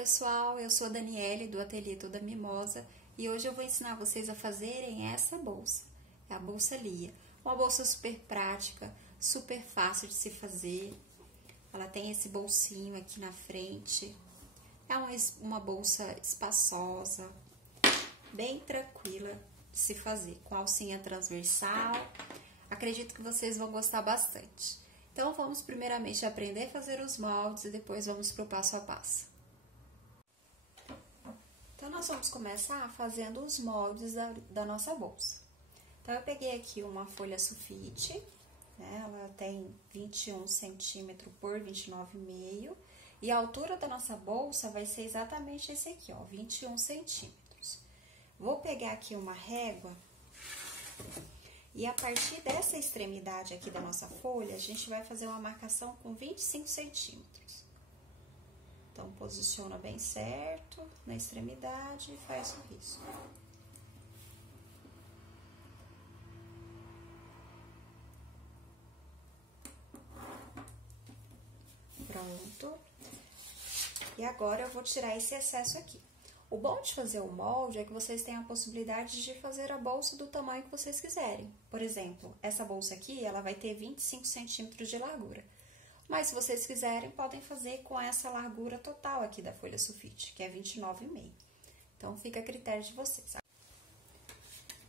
pessoal, eu sou a Daniele do Ateliê Toda Mimosa e hoje eu vou ensinar vocês a fazerem essa bolsa, é a bolsa Lia. Uma bolsa super prática, super fácil de se fazer, ela tem esse bolsinho aqui na frente, é uma bolsa espaçosa, bem tranquila de se fazer, com alcinha transversal, acredito que vocês vão gostar bastante. Então, vamos primeiramente aprender a fazer os moldes e depois vamos para o passo a passo. Então, nós vamos começar fazendo os moldes da nossa bolsa. Então, eu peguei aqui uma folha sulfite, né? Ela tem 21 centímetros por 29,5 e a altura da nossa bolsa vai ser exatamente esse aqui, ó, 21 centímetros. Vou pegar aqui uma régua. E a partir dessa extremidade aqui da nossa folha, a gente vai fazer uma marcação com 25 centímetros. Então, posiciona bem certo na extremidade e faz o risco. Pronto. E agora eu vou tirar esse excesso aqui. O bom de fazer o molde é que vocês têm a possibilidade de fazer a bolsa do tamanho que vocês quiserem. Por exemplo, essa bolsa aqui, ela vai ter 25 centímetros de largura. Mas se vocês quiserem, podem fazer com essa largura total aqui da folha sulfite, que é 29,5. Então, fica a critério de vocês.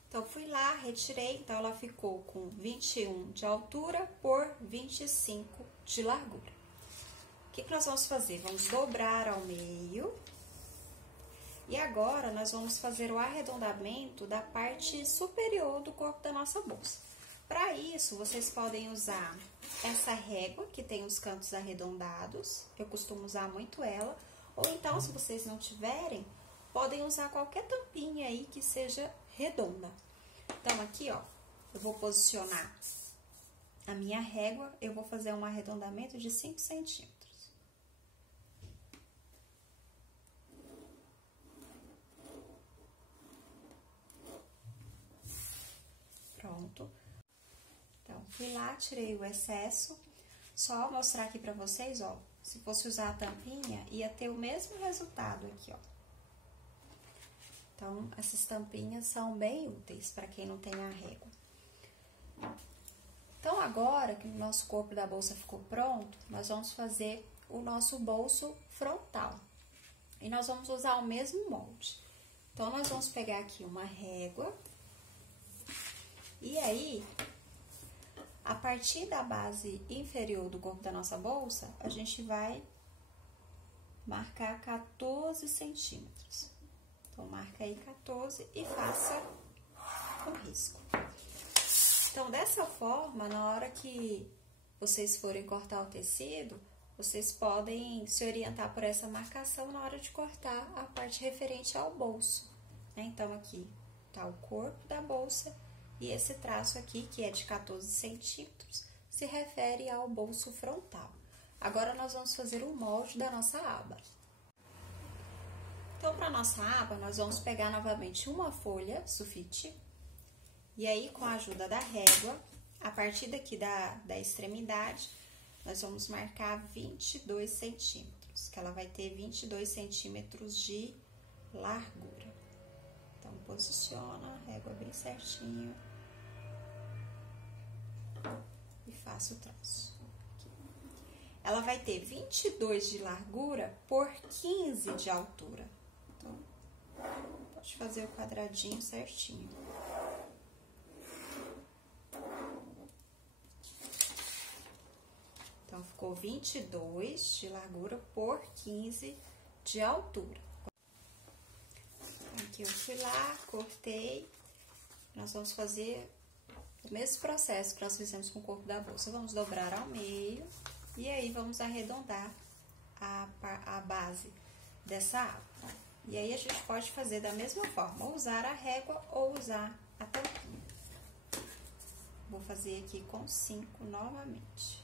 Então, fui lá, retirei, então ela ficou com 21 de altura por 25 de largura. O que nós vamos fazer? Vamos dobrar ao meio. E agora, nós vamos fazer o arredondamento da parte superior do corpo da nossa bolsa. Para isso, vocês podem usar essa régua, que tem os cantos arredondados. Eu costumo usar muito ela. Ou então, se vocês não tiverem, podem usar qualquer tampinha aí que seja redonda. Então, aqui, ó, eu vou posicionar a minha régua. Eu vou fazer um arredondamento de 5 centímetros. Pronto. Então, fui lá, tirei o excesso. Só mostrar aqui pra vocês, ó. Se fosse usar a tampinha, ia ter o mesmo resultado aqui, ó. Então, essas tampinhas são bem úteis pra quem não tem a régua. Então, agora que o nosso corpo da bolsa ficou pronto, nós vamos fazer o nosso bolso frontal. E nós vamos usar o mesmo molde. Então, nós vamos pegar aqui uma régua. E aí, a partir da base inferior do corpo da nossa bolsa, a gente vai marcar 14 centímetros. Então, marca aí 14 e faça o risco. Então, dessa forma, na hora que vocês forem cortar o tecido, vocês podem se orientar por essa marcação na hora de cortar a parte referente ao bolso, né? Então, aqui tá o corpo da bolsa. E esse traço aqui, que é de 14 centímetros, se refere ao bolso frontal. Agora, nós vamos fazer o molde da nossa aba. Então, para nossa aba, nós vamos pegar novamente uma folha sulfite. E aí, com a ajuda da régua, a partir daqui da extremidade, nós vamos marcar 22 centímetros, que ela vai ter 22 centímetros de largura. Então, posiciona a régua bem certinho. E faço o traço. Aqui. Ela vai ter 22 de largura por 15 de altura. Então, pode fazer o quadradinho certinho. Então, ficou 22 de largura por 15 de altura. Aqui eu fui lá, cortei. Nós vamos fazer o mesmo processo que nós fizemos com o corpo da bolsa. Vamos dobrar ao meio e aí vamos arredondar a base dessa aba. E aí, a gente pode fazer da mesma forma, ou usar a régua ou usar a tampinha. Vou fazer aqui com 5 novamente.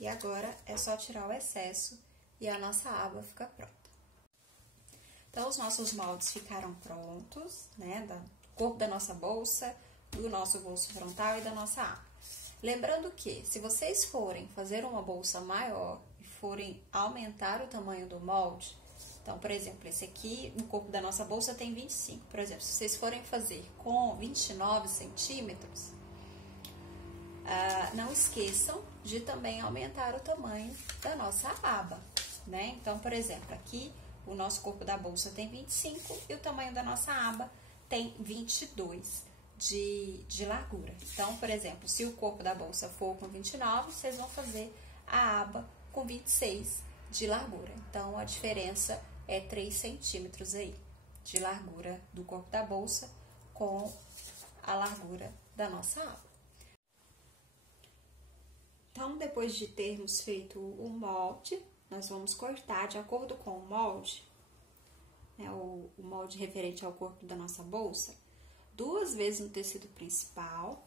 E agora, é só tirar o excesso e a nossa aba fica pronta. Então, os nossos moldes ficaram prontos, né? Do corpo da nossa bolsa, do nosso bolso frontal e da nossa aba. Lembrando que, se vocês forem fazer uma bolsa maior e forem aumentar o tamanho do molde, então, por exemplo, esse aqui, o corpo da nossa bolsa tem 25. Por exemplo, se vocês forem fazer com 29 centímetros, não esqueçam de também aumentar o tamanho da nossa aba, né? Então, por exemplo, aqui o nosso corpo da bolsa tem 25 e o tamanho da nossa aba tem 22 de largura. Então, por exemplo, se o corpo da bolsa for com 29, vocês vão fazer a aba com 26 de largura. Então, a diferença é 3 centímetros aí de largura do corpo da bolsa com a largura da nossa aba. Então, depois de termos feito o molde, nós vamos cortar de acordo com o molde, né, o molde referente ao corpo da nossa bolsa, 2 vezes no tecido principal,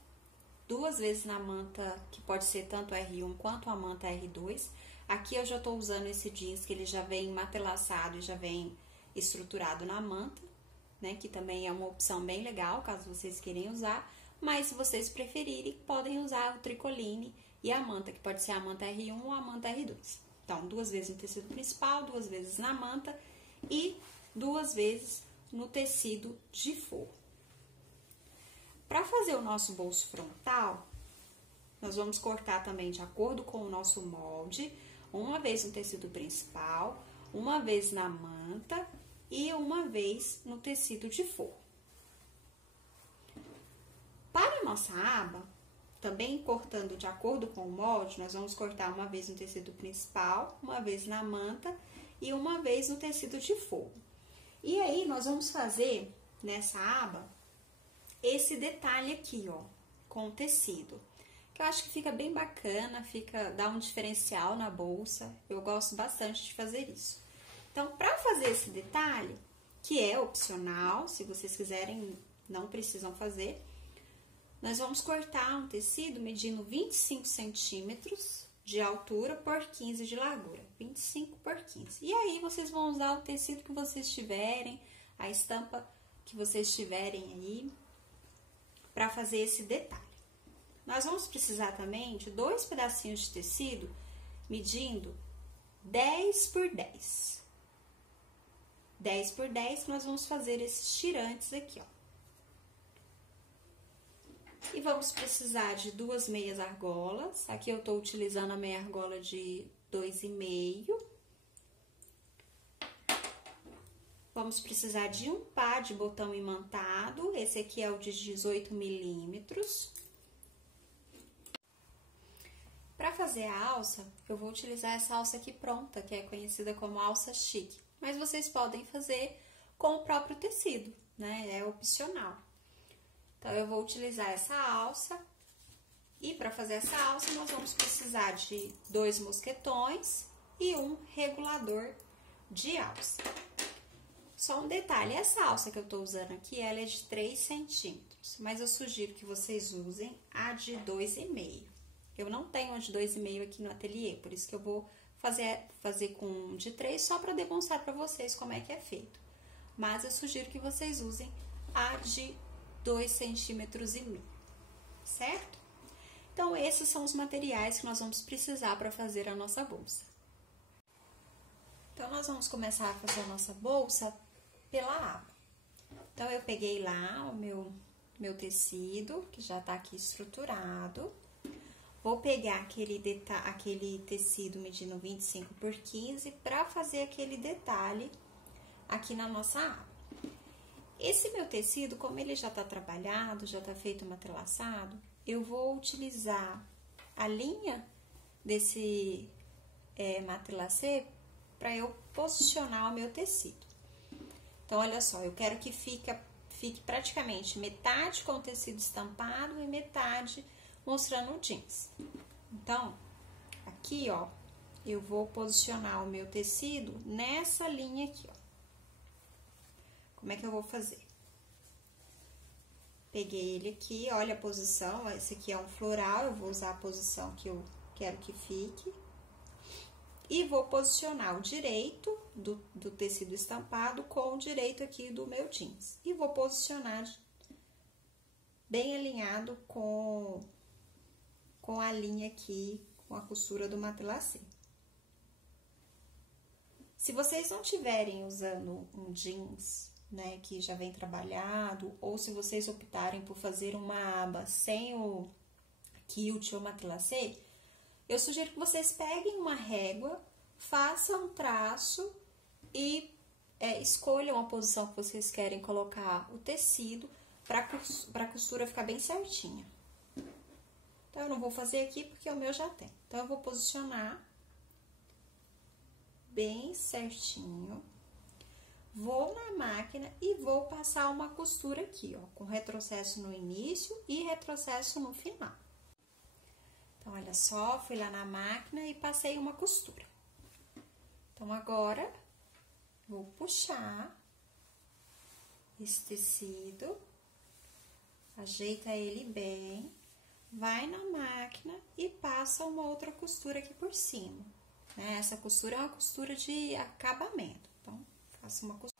2 vezes na manta, que pode ser tanto R1 quanto a manta R2. Aqui eu já tô usando esse jeans que ele já vem matelaçado e já vem estruturado na manta, né? Que também é uma opção bem legal, caso vocês queiram usar. Mas se vocês preferirem, podem usar o tricoline e a manta, que pode ser a manta R1 ou a manta R2. Então, 2 vezes no tecido principal, 2 vezes na manta e 2 vezes no tecido de forro. Para fazer o nosso bolso frontal, nós vamos cortar também de acordo com o nosso molde, uma vez no tecido principal, uma vez na manta e uma vez no tecido de forro. Para a nossa aba, também cortando de acordo com o molde, nós vamos cortar uma vez no tecido principal, uma vez na manta e uma vez no tecido de forro. E aí, nós vamos fazer nessa aba esse detalhe aqui, ó, com o tecido. Que eu acho que fica bem bacana, dá um diferencial na bolsa. Eu gosto bastante de fazer isso. Então, para fazer esse detalhe, que é opcional, se vocês quiserem, não precisam fazer, nós vamos cortar um tecido medindo 25 centímetros de altura por 15 de largura. 25 por 15. E aí, vocês vão usar o tecido que vocês tiverem, a estampa que vocês tiverem aí, para fazer esse detalhe. Nós vamos precisar também de 2 pedacinhos de tecido medindo 10 por 10. 10 por 10, nós vamos fazer esses tirantes aqui, ó. E vamos precisar de 2 meias argolas. Aqui eu tô utilizando a meia argola de 2,5. Vamos precisar de um par de botão imantado. Esse aqui é o de 18 milímetros. Para fazer a alça, eu vou utilizar essa alça aqui pronta, que é conhecida como alça chique. Mas vocês podem fazer com o próprio tecido, né? É opcional. Então, eu vou utilizar essa alça. E para fazer essa alça, nós vamos precisar de 2 mosquetões e um regulador de alça. Só um detalhe, essa alça que eu tô usando aqui, ela é de 3 centímetros, mas eu sugiro que vocês usem a de 2,5. Eu não tenho a de 2,5 aqui no ateliê, por isso que eu vou fazer com de 3 só para demonstrar para vocês como é que é feito. Mas eu sugiro que vocês usem a de 2,5 centímetros, certo? Então, esses são os materiais que nós vamos precisar para fazer a nossa bolsa. Então, nós vamos começar a fazer a nossa bolsa pela aba. Então, eu peguei lá o meu tecido, que já tá aqui estruturado. Vou pegar aquele tecido medindo 25 por 15 para fazer aquele detalhe aqui na nossa aba. Esse meu tecido, como ele já tá trabalhado, já tá feito matelaçado, eu vou utilizar a linha desse matelacê para eu posicionar o meu tecido. Então, olha só, eu quero que fique praticamente metade com o tecido estampado e metade mostrando o jeans. Então, aqui, ó, eu vou posicionar o meu tecido nessa linha aqui, ó. Como é que eu vou fazer? Peguei ele aqui, olha a posição, esse aqui é um floral, eu vou usar a posição que eu quero que fique. E vou posicionar o direito do tecido estampado com o direito aqui do meu jeans. E vou posicionar bem alinhado com com a linha aqui, com a costura do matelassé. Se vocês não estiverem usando um jeans, né, que já vem trabalhado, ou se vocês optarem por fazer uma aba sem o quilt ou matelassé, eu sugiro que vocês peguem uma régua, façam um traço e escolham a posição que vocês querem colocar o tecido para a costura ficar bem certinha. Então, eu não vou fazer aqui porque o meu já tem. Então, eu vou posicionar bem certinho. Vou na máquina e vou passar uma costura aqui, ó, com retrocesso no início e retrocesso no final. Então, olha só, fui lá na máquina e passei uma costura. Então, agora, vou puxar esse tecido, ajeita ele bem, vai na máquina e passa uma outra costura aqui por cima, né? Essa costura é uma costura de acabamento, então, faço uma costura.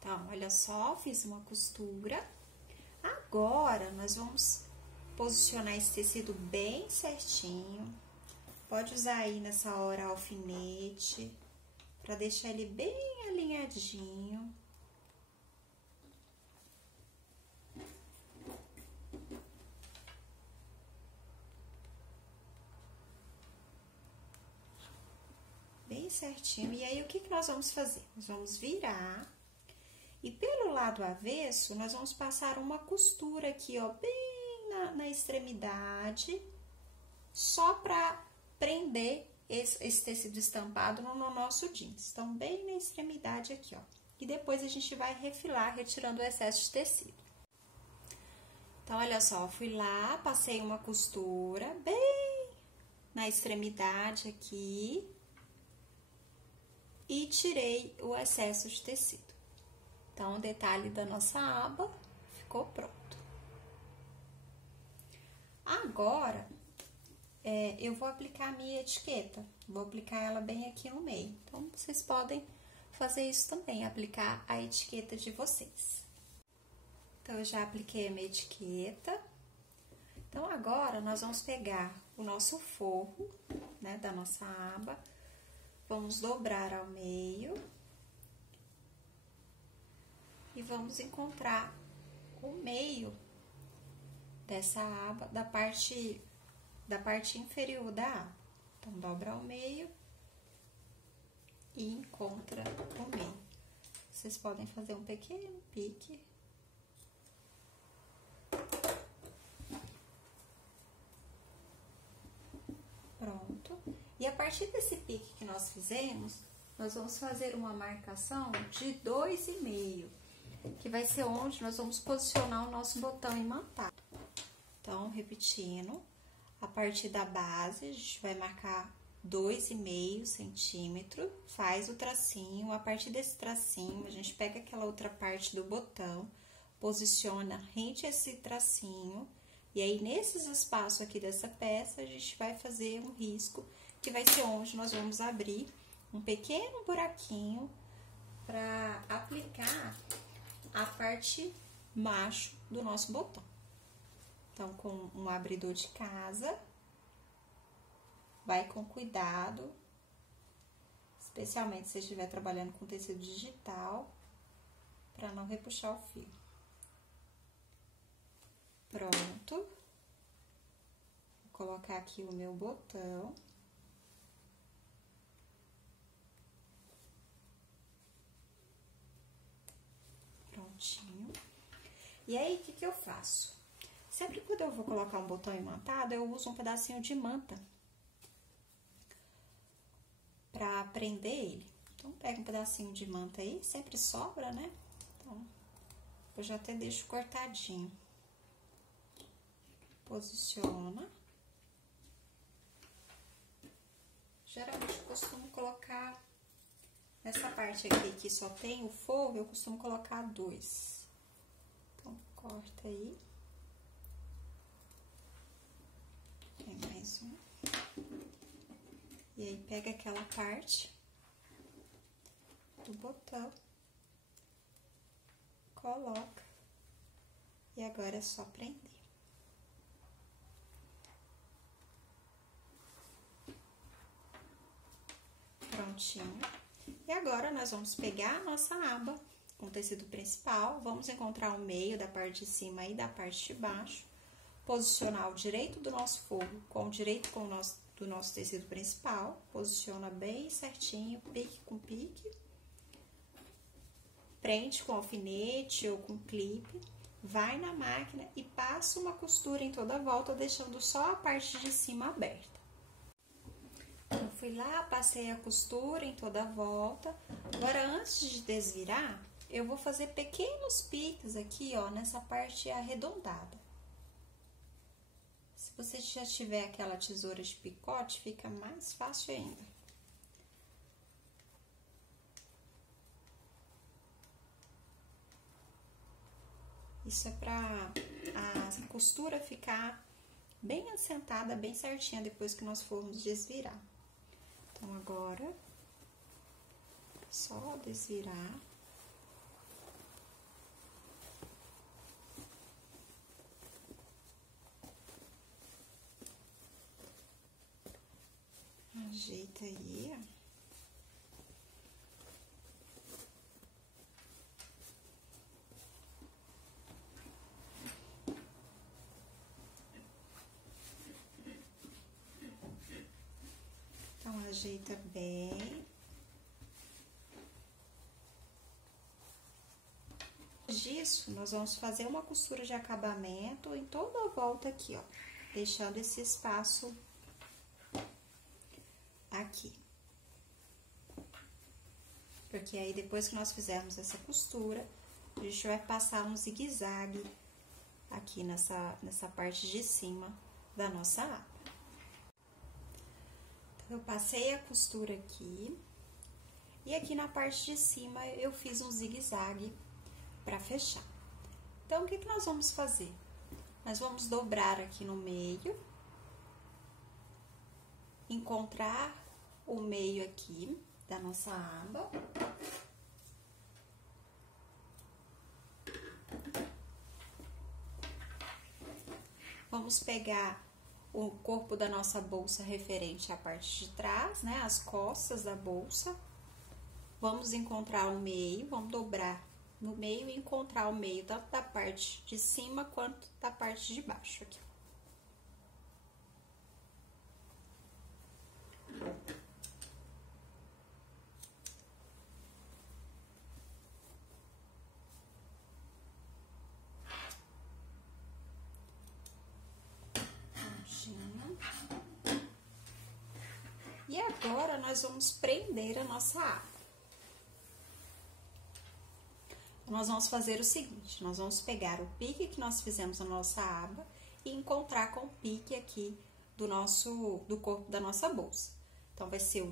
Então, olha só, fiz uma costura. Agora, nós vamos posicionar esse tecido bem certinho. Pode usar aí nessa hora alfinete, para deixar ele bem alinhadinho. Bem certinho. E aí, o que nós vamos fazer? Nós vamos virar. E pelo lado avesso, nós vamos passar uma costura aqui, ó, bem na extremidade, só pra prender esse tecido estampado no nosso jeans. Então, bem na extremidade aqui, ó. E depois a gente vai refilar, retirando o excesso de tecido. Então, olha só, fui lá, passei uma costura bem na extremidade aqui e tirei o excesso de tecido. Então, o detalhe da nossa aba ficou pronto. Agora, eu vou aplicar a minha etiqueta. Vou aplicar ela bem aqui no meio. Então, vocês podem fazer isso também, aplicar a etiqueta de vocês. Então, eu já apliquei a minha etiqueta. Então, agora, nós vamos pegar o nosso forro, né, da nossa aba. Vamos dobrar ao meio. E vamos encontrar o meio dessa aba, da parte inferior da aba. Então, dobra ao meio e encontra o meio. Vocês podem fazer um pequeno pique. Pronto. E a partir desse pique que nós fizemos, nós vamos fazer uma marcação de 2,5, que vai ser onde nós vamos posicionar o nosso botão imantado. Então, repetindo, a partir da base, a gente vai marcar 2,5 centímetros, faz o tracinho. A partir desse tracinho, a gente pega aquela outra parte do botão, posiciona rente a esse tracinho, e aí, nesses espaços aqui dessa peça, a gente vai fazer um risco, que vai ser onde nós vamos abrir um pequeno buraquinho para aplicar a parte macho do nosso botão. Então, com um abridor de casa, vai com cuidado, especialmente se você estiver trabalhando com tecido digital, para não repuxar o fio. Pronto. Vou colocar aqui o meu botão. Prontinho. E aí, o que eu faço? Sempre quando eu vou colocar um botão imantado, eu uso um pedacinho de manta pra prender ele. Então, pega um pedacinho de manta aí, sempre sobra, né? Então, eu já até deixo cortadinho. Posiciona. Geralmente, eu costumo colocar nessa parte aqui que só tem o forro, eu costumo colocar 2. Então, corta aí. Tem mais um. E aí, pega aquela parte do botão, coloca, e agora é só prender. prontinho. E agora, nós vamos pegar a nossa aba com o tecido principal, vamos encontrar o meio da parte de cima e da parte de baixo, posicionar o direito do nosso forro com o direito do nosso tecido principal, posiciona bem certinho, pique com pique, prende com alfinete ou com clipe, vai na máquina e passa uma costura em toda a volta, deixando só a parte de cima aberta. Eu fui lá, passei a costura em toda a volta. Agora, antes de desvirar, eu vou fazer pequenos piques aqui, ó, nessa parte arredondada. Se você já tiver aquela tesoura de picote, fica mais fácil ainda. Isso é pra a costura ficar bem assentada, bem certinha depois que nós formos desvirar. Então, agora, só desvirar. Ajeita aí, ó. Então, ajeita bem. Disso, nós vamos fazer uma costura de acabamento em toda a volta aqui, ó, deixando esse espaço aqui. Porque aí, depois que nós fizermos essa costura, a gente vai passar um zigue-zague aqui nessa parte de cima da nossa aba. Então, eu passei a costura aqui, e aqui na parte de cima eu fiz um zigue-zague para fechar. Então, o que nós vamos fazer? Nós vamos dobrar aqui no meio, encontrar o meio aqui da nossa aba. Vamos pegar o corpo da nossa bolsa referente à parte de trás, né? As costas da bolsa. Vamos encontrar o meio, vamos dobrar no meio e encontrar o meio tanto da parte de cima quanto da parte de baixo aqui. E agora, nós vamos prender a nossa aba. Nós vamos fazer o seguinte, nós vamos pegar o pique que nós fizemos na nossa aba e encontrar com o pique aqui do corpo da nossa bolsa. Então, vai ser o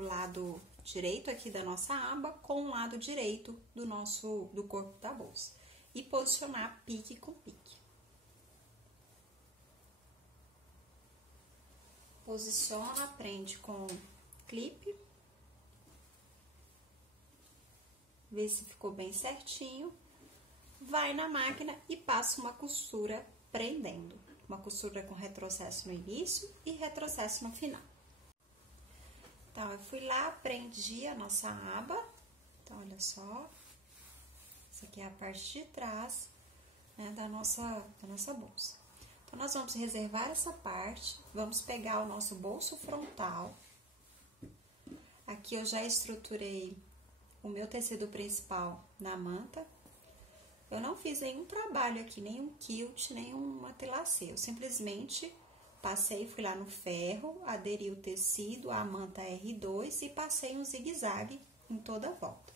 lado direito aqui da nossa aba com o lado direito do corpo da bolsa. E posicionar pique com pique. Posiciona, prende com clipe. Vê se ficou bem certinho. Vai na máquina e passa uma costura prendendo. Uma costura com retrocesso no início e retrocesso no final. Então, eu fui lá, prendi a nossa aba. Então, olha só. Essa aqui é a parte de trás, né, da nossa bolsa. Então, nós vamos reservar essa parte. Vamos pegar o nosso bolso frontal. Aqui eu já estruturei o meu tecido principal na manta. Eu não fiz nenhum trabalho aqui, nenhum quilt, nenhum matelassê. Eu simplesmente passei, fui lá no ferro, aderi o tecido, a manta R2 e passei um zigue-zague em toda a volta.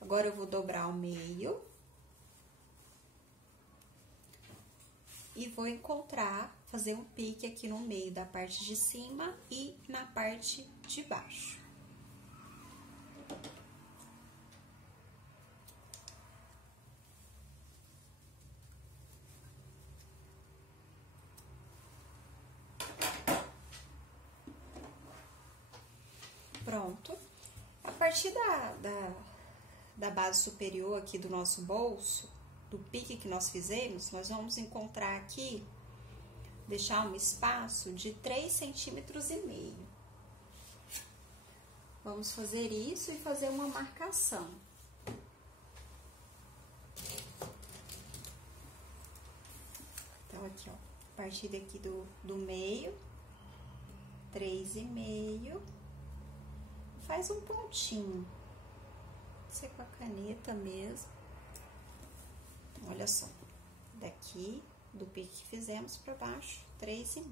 Agora, eu vou dobrar o meio. E vou fazer um pique aqui no meio da parte de cima e na parte de baixo. Pronto. A partir da base superior aqui do nosso bolso, do pique que nós fizemos, nós vamos encontrar aqui, deixar um espaço de 3,5 centímetros. Vamos fazer isso e fazer uma marcação. Então, aqui, ó, a partir daqui do meio, 3,5, faz um pontinho. Pode ser com a caneta mesmo. Então, olha só, daqui, do pique que fizemos pra baixo, 3,5.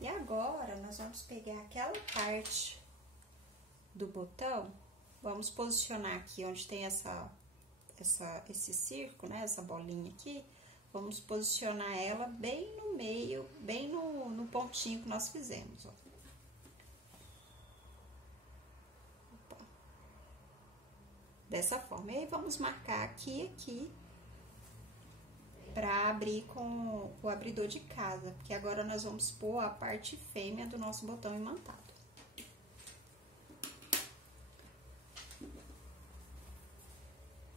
E agora, nós vamos pegar aquela parte do botão, vamos posicionar aqui onde tem esse círculo, né, essa bolinha aqui, vamos posicionar ela bem no meio, bem no pontinho que nós fizemos, ó. Opa. Dessa forma. E aí, vamos marcar aqui e aqui, para abrir com o abridor de casa, porque agora nós vamos pôr a parte fêmea do nosso botão imantado.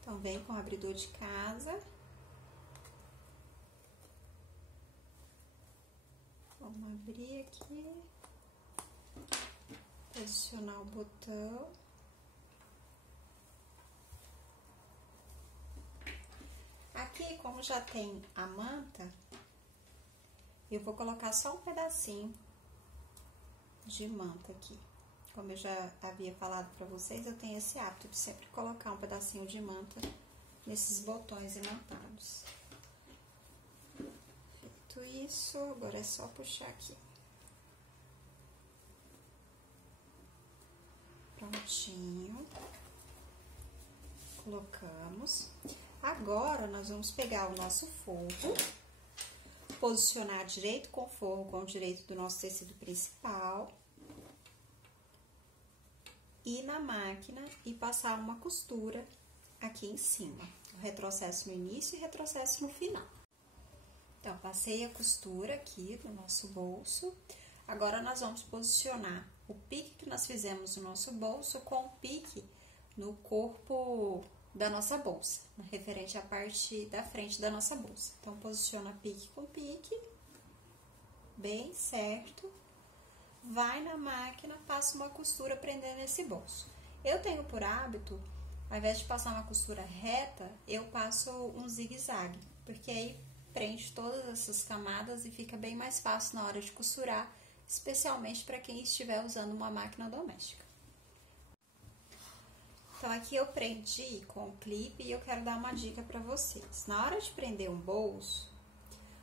Então, vem com o abridor de casa. Vamos abrir aqui, posicionar o botão. Aqui, como já tem a manta, eu vou colocar só um pedacinho de manta aqui. Como eu já havia falado pra vocês, eu tenho esse hábito de sempre colocar um pedacinho de manta nesses botões imantados. Feito isso, agora é só puxar aqui. Prontinho. Colocamos. Agora, nós vamos pegar o nosso forro, posicionar direito com o forro com o direito do nosso tecido principal, ir na máquina e passar uma costura aqui em cima. Retrocesso no início e retrocesso no final. Então, passei a costura aqui no nosso bolso. Agora, nós vamos posicionar o pique que nós fizemos no nosso bolso com o pique no corpo da nossa bolsa, referente à parte da frente da nossa bolsa. Então, posiciona pique com pique, bem certo, vai na máquina, passa uma costura prendendo esse bolso. Eu tenho por hábito, ao invés de passar uma costura reta, eu passo um zigue-zague, porque aí prende todas essas camadas e fica bem mais fácil na hora de costurar, especialmente para quem estiver usando uma máquina doméstica. Então, aqui eu prendi com o clipe e eu quero dar uma dica para vocês. Na hora de prender um bolso,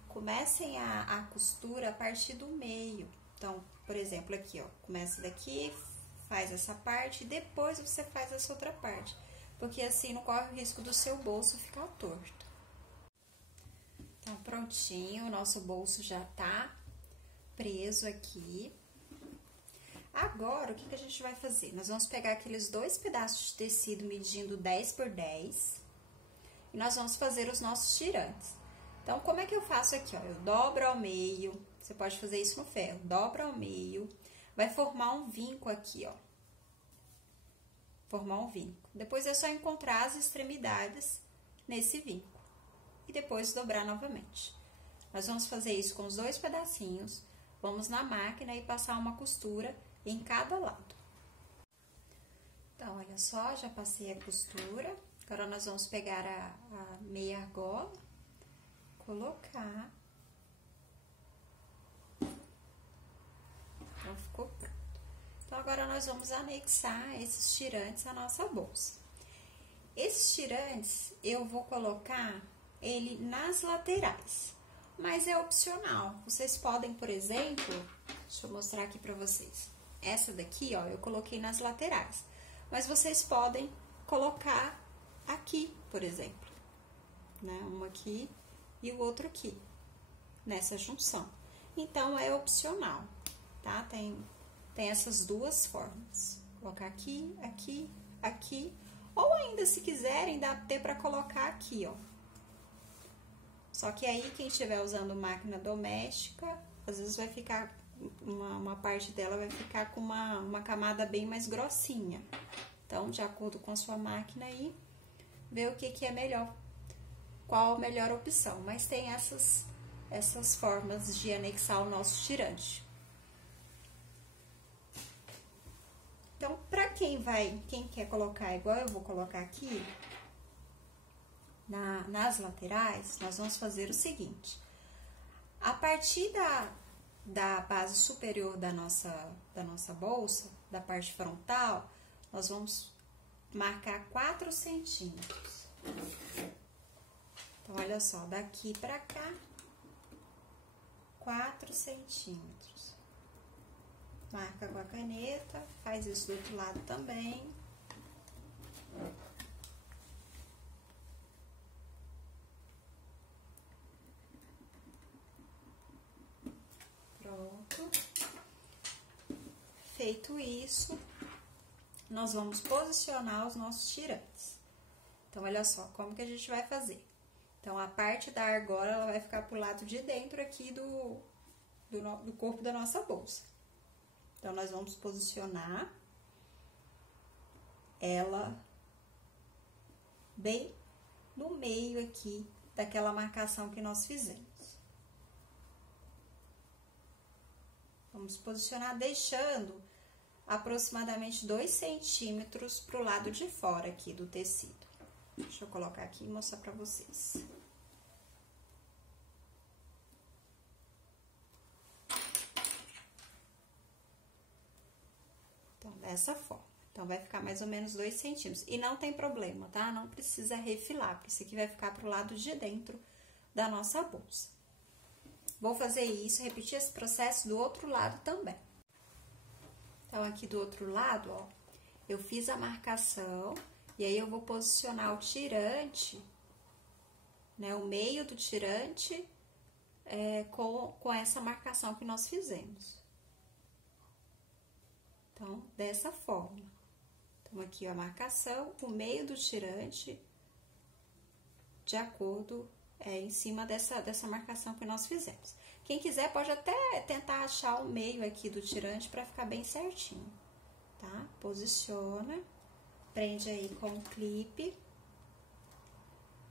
comecem a costura a partir do meio. Então, por exemplo, aqui, ó, começa daqui, faz essa parte e depois você faz essa outra parte. Porque assim não corre o risco do seu bolso ficar torto. Então, prontinho, o nosso bolso já tá preso aqui. Agora, o que a gente vai fazer? Nós vamos pegar aqueles 2 pedaços de tecido medindo 10 por 10 e nós vamos fazer os nossos tirantes. Então, como é que eu faço aqui, ó? Eu dobro ao meio, você pode fazer isso no ferro, dobra ao meio, vai formar um vinco aqui, ó. Formar um vinco. Depois é só encontrar as extremidades nesse vinco e depois dobrar novamente. Nós vamos fazer isso com os 2 pedacinhos, vamos na máquina e passar uma costura em cada lado. Então, olha só, já passei a costura. Agora, nós vamos pegar a meia argola, colocar. Então, ficou pronto. Então, agora, nós vamos anexar esses tirantes à nossa bolsa. Esses tirantes, eu vou colocar ele nas laterais, mas é opcional. Vocês podem, por exemplo, deixa eu mostrar aqui pra vocês. Essa daqui, ó, eu coloquei nas laterais. Mas vocês podem colocar aqui, por exemplo, né? Um aqui e o outro aqui, nessa junção. Então, é opcional, tá? Tem essas duas formas. Colocar aqui, aqui, aqui. Ou ainda, se quiserem, dá até pra colocar aqui, ó. Só que aí, quem estiver usando máquina doméstica, às vezes vai ficar... Uma parte dela vai ficar com uma camada bem mais grossinha. Então, de acordo com a sua máquina aí, vê o que é melhor, qual a melhor opção. Mas tem essas formas de anexar o nosso tirante. quem quer colocar igual eu vou colocar aqui, nas laterais, nós vamos fazer o seguinte. A partir da base superior da nossa bolsa, da parte frontal, nós vamos marcar 4 centímetros. Então, olha só, daqui pra cá, 4 centímetros. Marca com a caneta, faz isso do outro lado também. Pronto. Feito isso, nós vamos posicionar os nossos tirantes. Então, olha só, como que a gente vai fazer? Então, a parte da argola, ela vai ficar pro lado de dentro aqui do corpo da nossa bolsa. Então, nós vamos posicionar ela bem no meio aqui daquela marcação que nós fizemos. Vamos posicionar deixando aproximadamente 2 centímetros pro lado de fora aqui do tecido. Deixa eu colocar aqui e mostrar pra vocês. Então, dessa forma. Então, vai ficar mais ou menos 2 centímetros. E não tem problema, tá? Não precisa refilar, porque isso aqui vai ficar pro lado de dentro da nossa bolsa. Vou fazer isso, repetir esse processo do outro lado também. Então, aqui do outro lado, ó, eu fiz a marcação e aí eu vou posicionar o tirante, né, o meio do tirante com essa marcação que nós fizemos. Então, dessa forma. Então, aqui ó, a marcação, o meio do tirante, de acordo em cima dessa marcação que nós fizemos. Quem quiser pode até tentar achar o meio aqui do tirante para ficar bem certinho, tá? Posiciona, prende aí com o clipe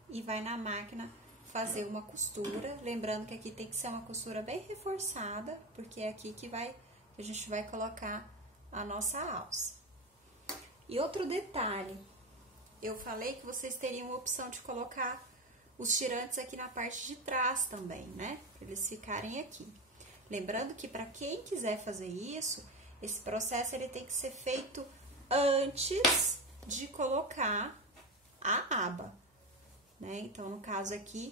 e vai na máquina fazer uma costura. Lembrando que aqui tem que ser uma costura bem reforçada, porque é aqui que a gente vai colocar a nossa alça. E outro detalhe, eu falei que vocês teriam a opção de colocar os tirantes aqui na parte de trás também, né? Pra eles ficarem aqui. Lembrando que para quem quiser fazer isso, esse processo ele tem que ser feito antes de colocar a aba, né? Então, no caso aqui,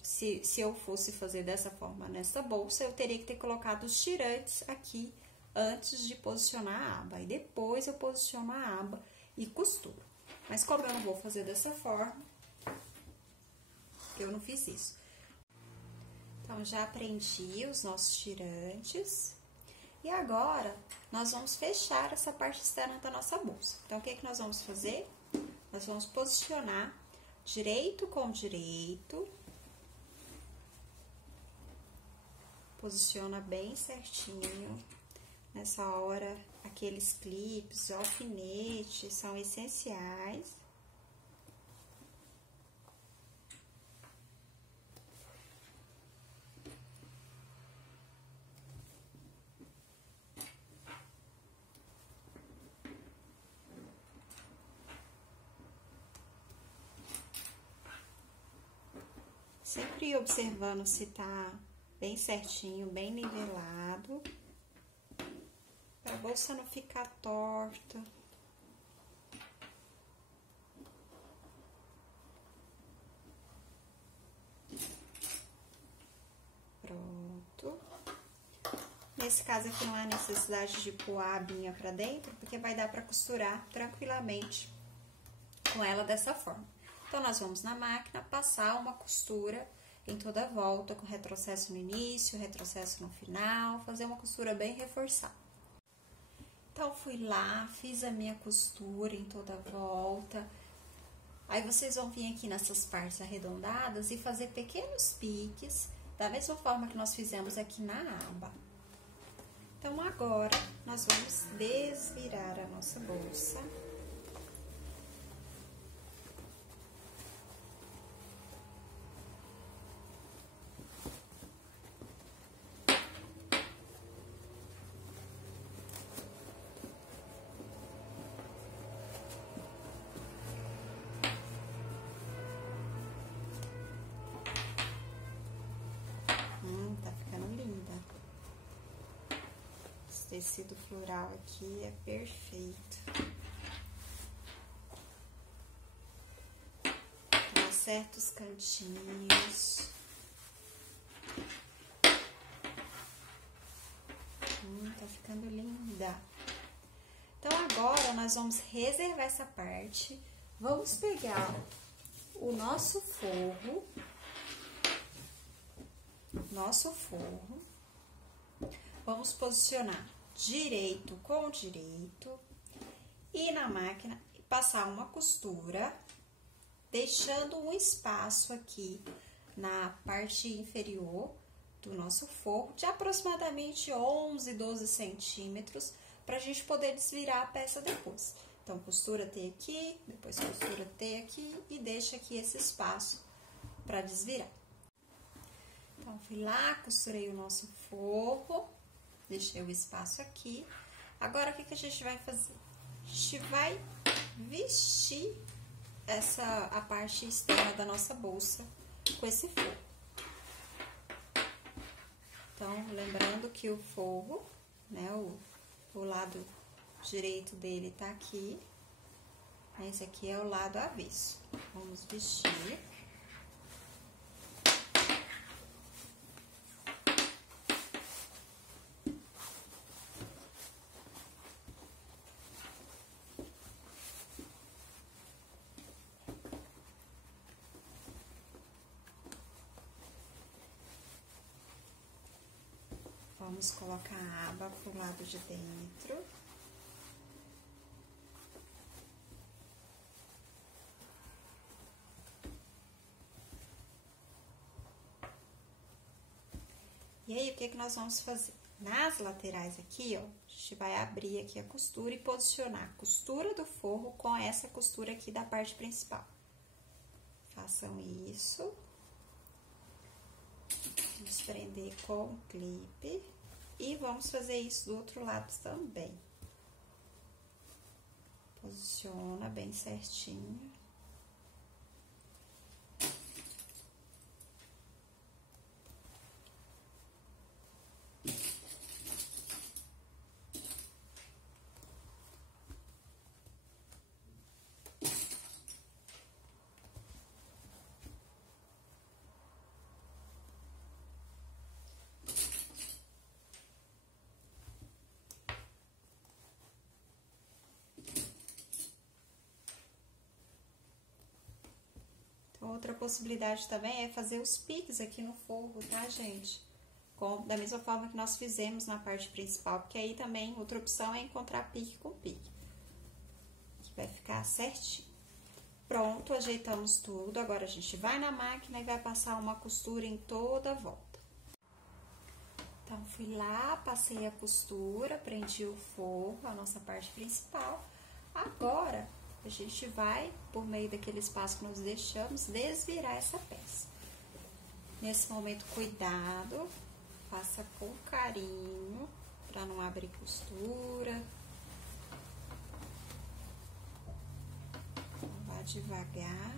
se eu fosse fazer dessa forma nessa bolsa, eu teria que ter colocado os tirantes aqui antes de posicionar a aba. E depois eu posiciono a aba e costuro. Mas como eu não vou fazer dessa forma, eu não fiz isso. Então, já prendi os nossos tirantes. E agora, nós vamos fechar essa parte externa da nossa bolsa. Então, o que nós vamos fazer? Nós vamos posicionar direito com direito. Posiciona bem certinho. Nessa hora, aqueles clipes, alfinetes são essenciais. Sempre observando se tá bem certinho, bem nivelado, para a bolsa não ficar torta. Pronto. Nesse caso aqui não há necessidade de pôr a abinha pra dentro, porque vai dar pra costurar tranquilamente com ela dessa forma. Então, nós vamos na máquina passar uma costura em toda a volta, com retrocesso no início, retrocesso no final, fazer uma costura bem reforçada. Então, fui lá, fiz a minha costura em toda a volta. Aí, vocês vão vir aqui nessas partes arredondadas e fazer pequenos piques, da mesma forma que nós fizemos aqui na aba. Então, agora, nós vamos desvirar a nossa bolsa. tecido floral aqui é perfeito. Então, acerta os cantinhos. Tá ficando linda. Então, agora, nós vamos reservar essa parte. Vamos pegar o nosso forro. Vamos posicionar direito com direito. E na máquina, passar uma costura, deixando um espaço aqui na parte inferior do nosso forro, de aproximadamente 11, 12 centímetros, pra gente poder desvirar a peça depois. Então, costura T aqui, depois costura T aqui e deixa aqui esse espaço pra desvirar. Então, fui lá, costurei o nosso forro, deixei o espaço aqui. Agora, o que a gente vai fazer? A gente vai vestir a parte externa da nossa bolsa com esse forro. Então, lembrando que o forro, né, o lado direito dele tá aqui, esse aqui é o lado avesso. Vamos vestir. Vamos colocar a aba pro lado de dentro. E aí, o que nós vamos fazer? Nas laterais aqui, ó, a gente vai abrir aqui a costura e posicionar a costura do forro com essa costura aqui da parte principal. Façam isso. Vamos prender com o clipe. E vamos fazer isso do outro lado também. Posiciona bem certinho. Outra possibilidade também é fazer os piques aqui no forro, tá, gente? Da mesma forma que nós fizemos na parte principal, porque aí também outra opção é encontrar pique com pique. Que vai ficar certinho. Pronto, ajeitamos tudo. Agora, a gente vai na máquina e vai passar uma costura em toda a volta. Então, fui lá, passei a costura, prendi o forro, a nossa parte principal. Agora, a gente vai, por meio daquele espaço que nós deixamos, desvirar essa peça. Nesse momento, cuidado, faça com carinho, para não abrir costura. Vá devagar.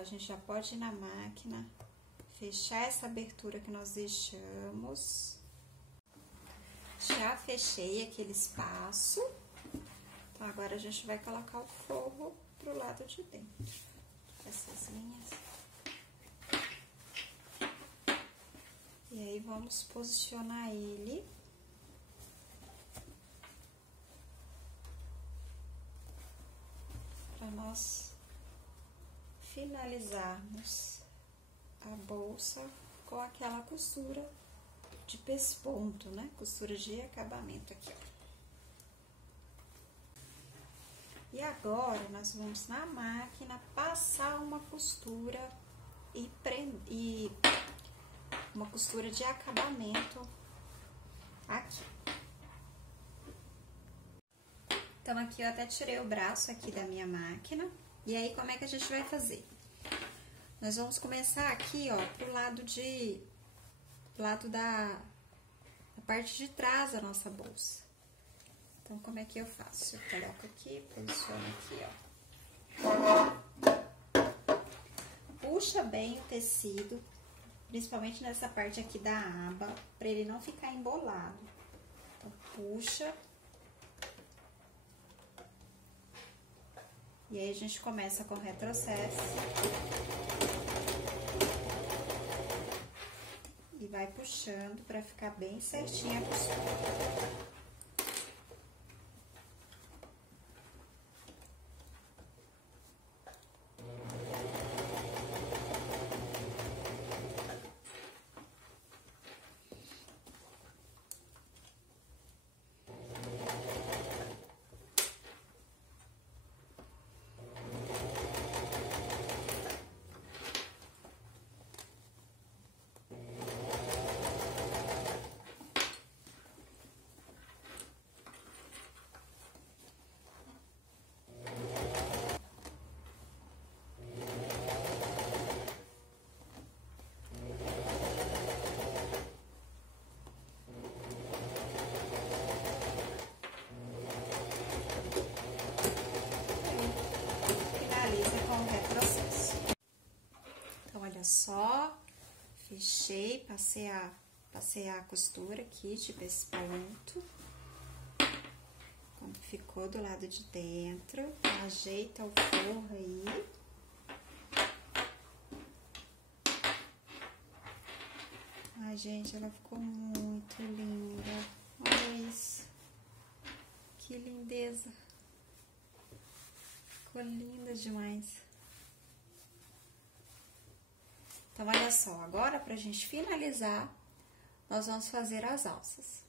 A gente já pode ir na máquina, fechar essa abertura que nós deixamos. Já fechei aquele espaço. Então, agora a gente vai colocar o forro pro lado de dentro. Essas linhas. E aí, vamos posicionar ele. Para nós finalizarmos a bolsa com aquela costura de pesponto, né? Costura de acabamento aqui, ó. E agora, nós vamos na máquina passar uma costura e uma costura de acabamento aqui. Então, aqui eu até tirei o braço aqui da minha máquina. E aí, como é que a gente vai fazer? Nós vamos começar aqui, ó, pro lado da parte de trás da nossa bolsa. Então, como é que eu faço? Eu coloco aqui, posiciono aqui, ó. Puxa bem o tecido, principalmente nessa parte aqui da aba, para ele não ficar embolado. Então, puxa. E aí, a gente começa com o retrocesso. E vai puxando para ficar bem certinha a costura. Olha só, fechei, passei a costura aqui, tipo esse ponto. Como ficou do lado de dentro, ajeita o forro aí. Ai, gente, ela ficou muito linda. Olha isso. Que lindeza. Ficou linda demais. Então, olha só, agora pra gente finalizar, nós vamos fazer as alças.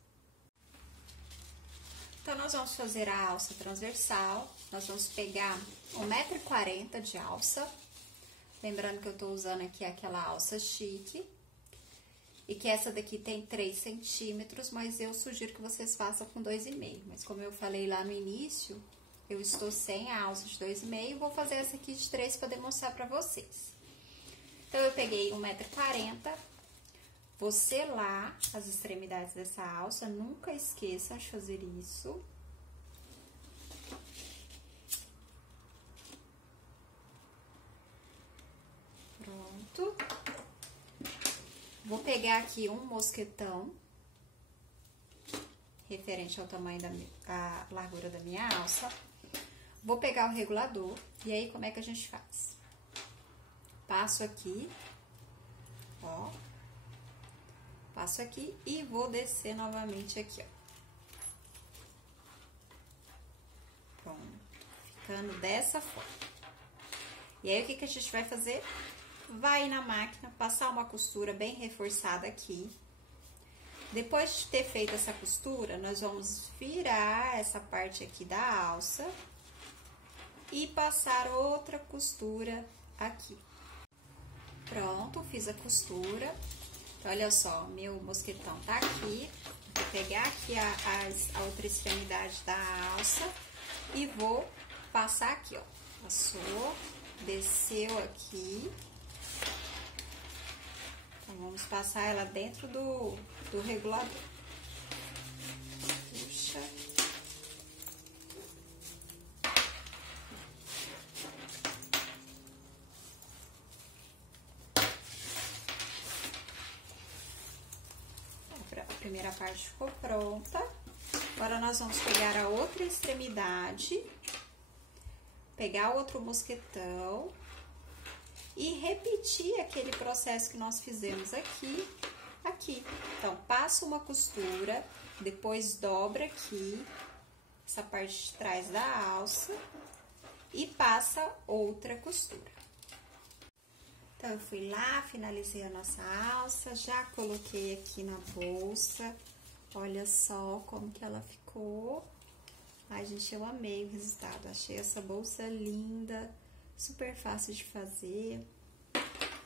Então, nós vamos fazer a alça transversal, nós vamos pegar 1,40 m de alça, lembrando que eu tô usando aqui aquela alça chique, e que essa daqui tem 3 centímetros, mas eu sugiro que vocês façam com 2,5, mas como eu falei lá no início, eu estou sem a alça de 2,5, vou fazer essa aqui de 3 para demonstrar pra vocês. Então, eu peguei 1,40 m, vou selar as extremidades dessa alça, nunca esqueçam de fazer isso. Pronto. Vou pegar aqui um mosquetão, referente ao tamanho da largura da minha alça. Vou pegar o regulador, e aí como é que a gente faz? Passo aqui, ó, passo aqui e vou descer novamente aqui, ó. Pronto, ficando dessa forma. E aí, o que que a gente vai fazer? Vai na máquina, passar uma costura bem reforçada aqui. Depois de ter feito essa costura, nós vamos virar essa parte aqui da alça e passar outra costura aqui. Pronto, fiz a costura. Então, olha só, meu mosquetão tá aqui. Vou pegar aqui a outra extremidade da alça e vou passar aqui, ó. Passou, desceu aqui. Então, vamos passar ela dentro do regulador. Puxa. A primeira parte ficou pronta. Agora, nós vamos pegar a outra extremidade, pegar outro mosquetão e repetir aquele processo que nós fizemos aqui. Então, passa uma costura, depois dobra aqui, essa parte de trás da alça, e passa outra costura. Então, eu fui lá, finalizei a nossa alça, já coloquei aqui na bolsa. Olha só como que ela ficou. Ai, gente, eu amei o resultado. Achei essa bolsa linda, super fácil de fazer.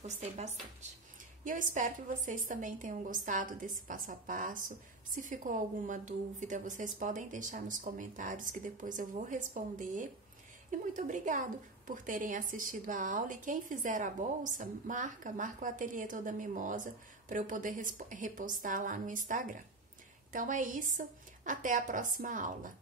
Gostei bastante. E eu espero que vocês também tenham gostado desse passo a passo. Se ficou alguma dúvida, vocês podem deixar nos comentários que depois eu vou responder. E muito obrigado por terem assistido a aula. E quem fizer a bolsa, marca o Ateliê Toda Mimosa para eu poder repostar lá no Instagram. Então é isso, até a próxima aula.